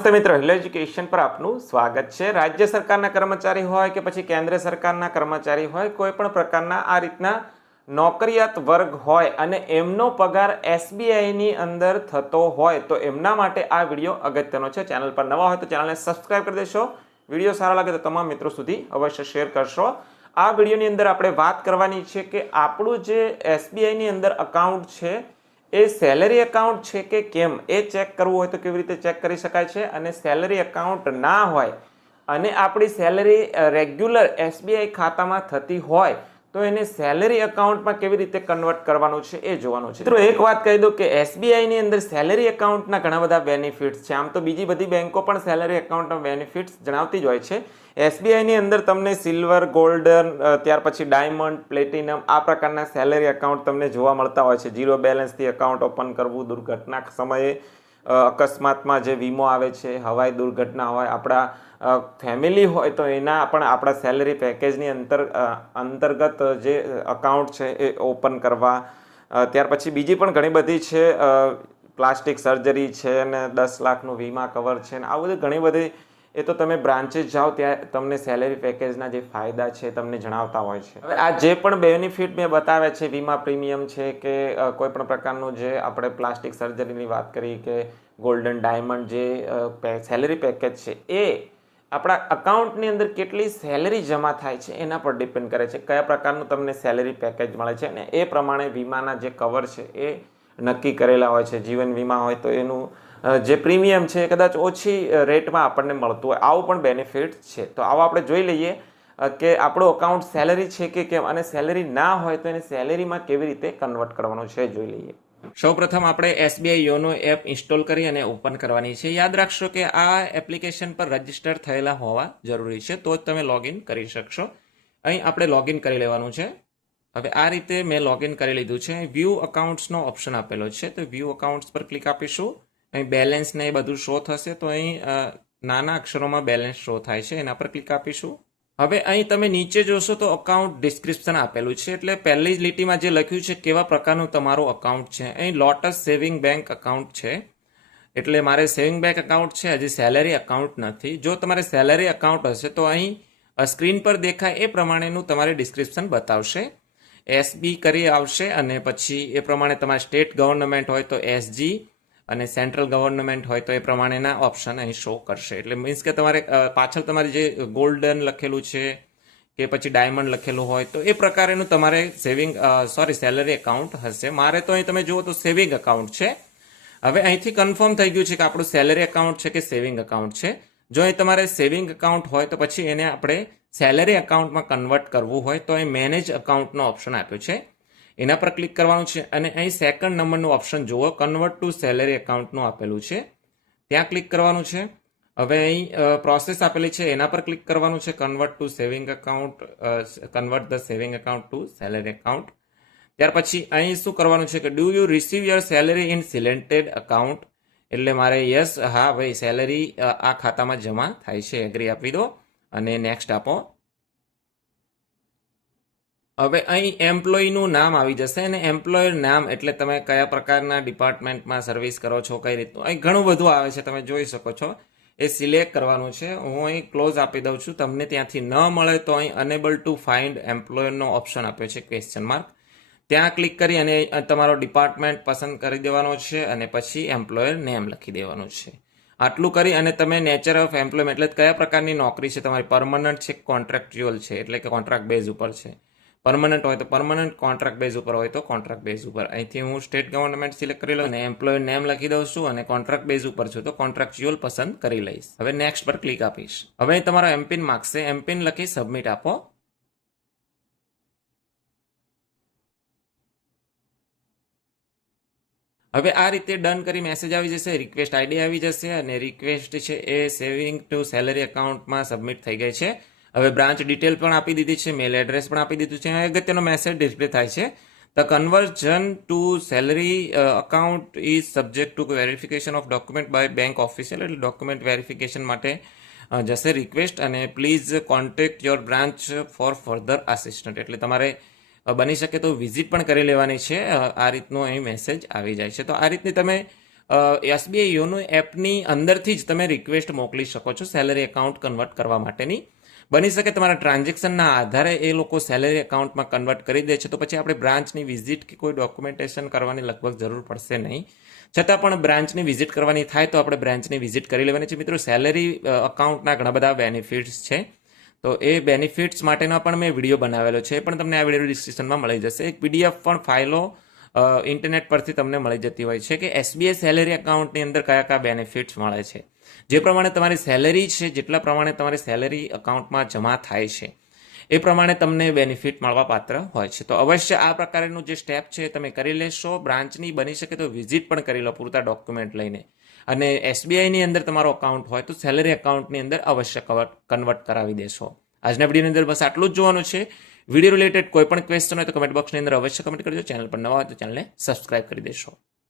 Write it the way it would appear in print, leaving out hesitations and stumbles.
નમસ્તે મિત્રો, hello education પર આપનું સ્વાગત છે। રાજ્ય સરકારના કર્મચારી હોય કે પછી કેન્દ્ર સરકારના કર્મચારી હોય, કોઈ પણ પ્રકારના આ રીતના નોકરિયાત વર્ગ હોય અને એમનો પગાર SBI ની અંદર થતો હોય તો એમના માટે આ વિડીયો અગત્યનો છે। ચેનલ પર નવા હોય તો ચેનલને સબસ્ક્રાઇબ કરી દેશો। વિડીયો સારો લાગે તો તમામ મિત્રો સુધી અવશ્ય શેર કરશો। આ વિડીયોની અંદર આપણે વાત કરવાની છે કે આપણું જે SBI ની અંદર અકાઉન્ટ છે એ સેલેરી એકાઉન્ટ છે કે કેમ એ ચેક કરવું હોય તો કેવી રીતે ચેક કરી શકાય છે, અને સેલેરી એકાઉન્ટ ના હોય અને આપણી સેલેરી રેગ્યુલર SBI ખાતામાં થતી હોય તો એને સેલેરી એકાઉન્ટમાં કેવી રીતે કન્વર્ટ કરવાનું છે એ જોવાનું છે। મિત્રો એક વાત કહી દઉં કે SBI ની અંદર સેલેરી એકાઉન્ટના ઘણા બધા બેનિફિટ્સ છે। આમ તો બીજી બધી બેંકો પણ સેલેરી એકાઉન્ટના બેનિફિટ્સ જણાવતી જ હોય છે। SBI ની અંદર તમને સિલ્વર, ગોલ્ડન, ત્યાર પછી ડાયમંડ, પ્લેટિનમ આ પ્રકારના સેલેરી એકાઉન્ટ તમને જોવા મળતા હોય છે। ઝીરો બેલેન્સથી એકાઉન્ટ ઓપન કરવું, દુર્ઘટના સમયે અકસ્માતમાં જે વીમો આવે છે, હવાઈ દુર્ઘટના હોય, આપણા ફેમિલી હોય તો એના પણ આપણા સેલેરી પેકેજની અંતર્ગત જે અકાઉન્ટ છે એ ઓપન કરવા। ત્યાર પછી બીજી પણ ઘણી બધી છે, પ્લાસ્ટિક સર્જરી છે ને 10 લાખનું વીમા કવર છે ને આ બધું ઘણી બધી, એ તો તમે બ્રાન્ચીસ જાઓ ત્યાં તમને સેલેરી પેકેજના જે ફાયદા છે તમને જણાવતા હોય છે। હવે આ જે પણ બેનિફિટ મેં બતાવ્યા છે, વીમા પ્રીમિયમ છે કે કોઈ પણ પ્રકારનું જે આપણે પ્લાસ્ટિક સર્જરીની વાત કરી કે ગોલ્ડન, ડાયમંડ જે સેલેરી પેકેજ છે એ આપણા અકાઉન્ટની અંદર કેટલી સેલેરી જમા થાય છે એના પર ડિપેન્ડ કરે છે, કયા પ્રકારનું તમને સેલેરી પેકેજ મળે છે અને એ પ્રમાણે વીમાના જે કવર છે એ નક્કી કરેલા હોય છે। જીવન વીમા હોય તો એનું જે પ્રીમિયમ છે કદાચ ઓછી રેટમાં આપણને મળતું હોય, આવું પણ બેનિફિટ છે। તો આવો આપણે જોઈ લઈએ કે આપણું અકાઉન્ટ સેલેરી છે કે કેમ, અને સેલેરી ના હોય તો એને સેલેરીમાં કેવી રીતે કન્વર્ટ કરવાનું છે જોઈ લઈએ। સૌપ્રથમ આપણે SBI યોનો એપ ઇન્સ્ટોલ કરી અને ઓપન કરવાની છે। યાદ રાખશો કે આ એપ્લિકેશન પર રજીસ્ટર થયેલા હોવા જરૂરી છે, તો જ તમે લોગિન કરી શકશો। અહીં આપણે લોગિન કરી લેવાનું છે। હવે આ રીતે મેં લોગિન કરી લીધું છે। વ્યૂ અકાઉન્ટ્સનો ઓપ્શન આપેલો છે, તો વ્યૂ અકાઉન્ટ્સ પર ક્લિક આપીશું। અહીં બેલેન્સ ને એ બધું શો થશે, તો અહીં નાના અક્ષરોમાં બેલેન્સ શો થાય છે, એના પર ક્લિક આપીશું। હવે અહીં તમે નીચે જોશો તો અકાઉન્ટ ડિસ્ક્રિપ્શન આપેલું છે, એટલે પહેલી જ લીટીમાં જે લખ્યું છે કેવા પ્રકારનું તમારું અકાઉન્ટ છે। અહીં લોટસ સેવિંગ બેંક અકાઉન્ટ છે, એટલે મારે સેવિંગ બેંક અકાઉન્ટ છે, હજી સેલેરી અકાઉન્ટ નથી। જો તમારે સેલેરી અકાઉન્ટ હશે તો અહીં સ્ક્રીન પર દેખાય એ પ્રમાણેનું તમારે ડિસ્ક્રિપ્શન બતાવશે। SB કરી આવશે અને પછી એ પ્રમાણે તમારે સ્ટેટ ગવર્નમેન્ટ હોય તો SG અને સેન્ટ્રલ ગવર્નમેન્ટ હોય તો એ પ્રમાણેના ઓપ્શન અહીં શો કરશે। એટલે મીન્સ કે તમારે પાછળ તમારી જે ગોલ્ડન લખેલું છે કે પછી ડાયમંડ લખેલું હોય તો એ પ્રકારેનું તમારે સેલેરી એકાઉન્ટ હશે। મારે તો અહીં તમે જુઓ તો સેવિંગ અકાઉન્ટ છે। હવે અહીંથી કન્ફર્મ થઈ ગયું છે કે આપણું સેલેરી એકાઉન્ટ છે કે સેવિંગ અકાઉન્ટ છે। જો અહીં તમારે સેવિંગ અકાઉન્ટ હોય તો પછી એને આપણે સેલેરી અકાઉન્ટમાં કન્વર્ટ કરવું હોય તો અહીં મેનેજ અકાઉન્ટનો ઓપ્શન આપ્યો છે, એના પર ક્લિક કરવાનું છે અને અહીં સેકન્ડ નંબરનું ઓપ્શન જુઓ, કન્વર્ટ ટુ સેલેરી અકાઉન્ટનું આપેલું છે, ત્યાં ક્લિક કરવાનું છે। હવે અહીં પ્રોસેસ આપેલી છે એના પર ક્લિક કરવાનું છે, convert to saving account, convert the saving account to salary account. ત્યાર પછી અહીં શું કરવાનું છે કે do you receive your salary in selected account, એટલે મારે યસ, હા ભાઈ સેલેરી આ ખાતામાં જમા થાય છે, એગ્રી આપી દો અને નેક્સ્ટ આપો। હવે અહીં એમ્પ્લોયનું નામ આવી જશે અને એમ્પ્લોયર નામ એટલે તમે કયા પ્રકારના ડિપાર્ટમેન્ટમાં સર્વિસ કરો છો, કઈ રીતનું, અહીં ઘણું બધું આવે છે, તમે જોઈ શકો છો, એ સિલેક્ટ કરવાનું છે। હું અહીં ક્લોઝ આપી દઉં છું। તમને ત્યાંથી ન મળે તો અહીં અનેબલ ટુ ફાઇન્ડ એમ્પ્લોયરનો ઓપ્શન આપ્યો છે ક્વેશ્ચન માર્ક, ત્યાં ક્લિક કરી અને તમારો ડિપાર્ટમેન્ટ પસંદ કરી દેવાનો છે અને પછી એમ્પ્લોયર નેમ લખી દેવાનું છે। આટલું કરી અને તમે નેચર ઓફ એમ્પ્લોયમેન્ટ એટલે કયા પ્રકારની નોકરી છે તમારી, પરમનન્ટ છે, કોન્ટ્રાક્ચ્યુઅલ છે એટલે કે કોન્ટ્રાક્ટ બેઝ ઉપર છે, પરમનન્ટ હોય તો પરમનન્ટ, કોન્ટ્રાક્ટ બેઝ ઉપર હોય તો કોન્ટ્રાક્ટ બેઝ ઉપર। અહીંથી હું સ્ટેટ ગવર્નમેન્ટ સિલેક્ટ કરી લઉં અને એમ્પ્લોયર નેમ લખી દઉં છું અને કોન્ટ્રાક્ટ બેઝ ઉપર છું તો કોન્ટ્રાક્ચ્યુઅલ પસંદ કરી લઈશ। હવે નેક્સ્ટ પર ક્લિક આપીશ। હવે તમારો એમપિન માંગશે, એમપિન લખી સબમિટ આપો। હવે આ રીતે ડન કરી મેસેજ આવી જશે, રિક્વેસ્ટ આઈડી આવી જશે અને રિક્વેસ્ટ છે એ સેવિંગ ટુ સેલેરી અકાઉન્ટમાં સબમિટ થઈ ગઈ છે। હવે બ્રાન્ચ ડિટેલ પણ આપી દીધી છે, મેલ એડ્રેસ પણ આપી દીધું છે, અગત્યનો મેસેજ ડિસ્પ્લે થાય છે, the conversion to salary account is subject to verification of document by bank official, એટલે ડોક્યુમેન્ટ વેરિફિકેશન માટે જશે રિક્વેસ્ટ અને please contact your branch for further assistant, એટલે તમારે બની શકે તો વિઝિટ પણ કરી લેવાની છે। આ રીતનો અહીં મેસેજ આવી જાય છે। તો આ રીતની તમે એસબીઆઈ યોનો એપની અંદરથી જ તમે રિક્વેસ્ટ મોકલી શકો છો સેલરી એકાઉન્ટ કન્વર્ટ કરવા માટેની. બની શકે તમારા ટ્રાન્ઝેક્શનના આધારે એ લોકો સેલરી એકાઉન્ટમાં કન્વર્ટ કરી દે છે, તો પછી આપણે બ્રાન્ચની વિઝિટ કે કોઈ ડોક્યુમેન્ટેશન કરવાની લગભગ જરૂર પડશે નહીં. છતાં પણ બ્રાન્ચની વિઝિટ કરવાની થાય તો આપણે બ્રાન્ચની વિઝિટ કરી લેવાની છે. મિત્રો, સેલરી અકાઉન્ટના ઘણા બધા બેનિફિટ્સ છે, તો એ બેનિફિટ્સ માટેનો પણ મેં વિડીયો બનાવેલો છે, પણ તમને આ વિડીયો ડિસ્ક્રિપ્શનમાં મળી જશે. એક પીડીએફ પણ ફાઇલો ઇન્ટરનેટ પરથી તમને મળી જતી હોય છે કે એસબીઆઈ સેલેરી એકાઉન્ટની અંદર કયા કયા બેનિફિટ્સ મળે છે. જે પ્રમાણે તમારી સેલેરી છે, જેટલા પ્રમાણે તમારી સેલેરી અકાઉન્ટમાં જમા થાય છે એ પ્રમાણે તમને બેનિફિટ મળવા પાત્ર હોય છે. તો અવશ્ય આ પ્રકારનું જે સ્ટેપ છે તમે કરી લેશો. બ્રાન્ચની બની શકે તો વિઝિટ પણ કરી લો પૂરતા ડોક્યુમેન્ટ લઈને. અને એસબીઆઈની અંદર તમારો અકાઉન્ટ હોય તો સેલેરી એકાઉન્ટની અંદર અવશ્ય કન્વર્ટ કરાવી દેશો. આજના વિડીયોની અંદર બસ આટલું જ જોવાનું છે. વિડીયો રિલેટેડ કોઈ પણ ક્વેશ્ચન હોય તો કમેન્ટ બોક્સની અંદર અવશ્ય કમેન્ટ કરજો. ચેનલ પર નવા હોય તો ચેનલને સબસ્ક્રાઇબ કરી દેશો.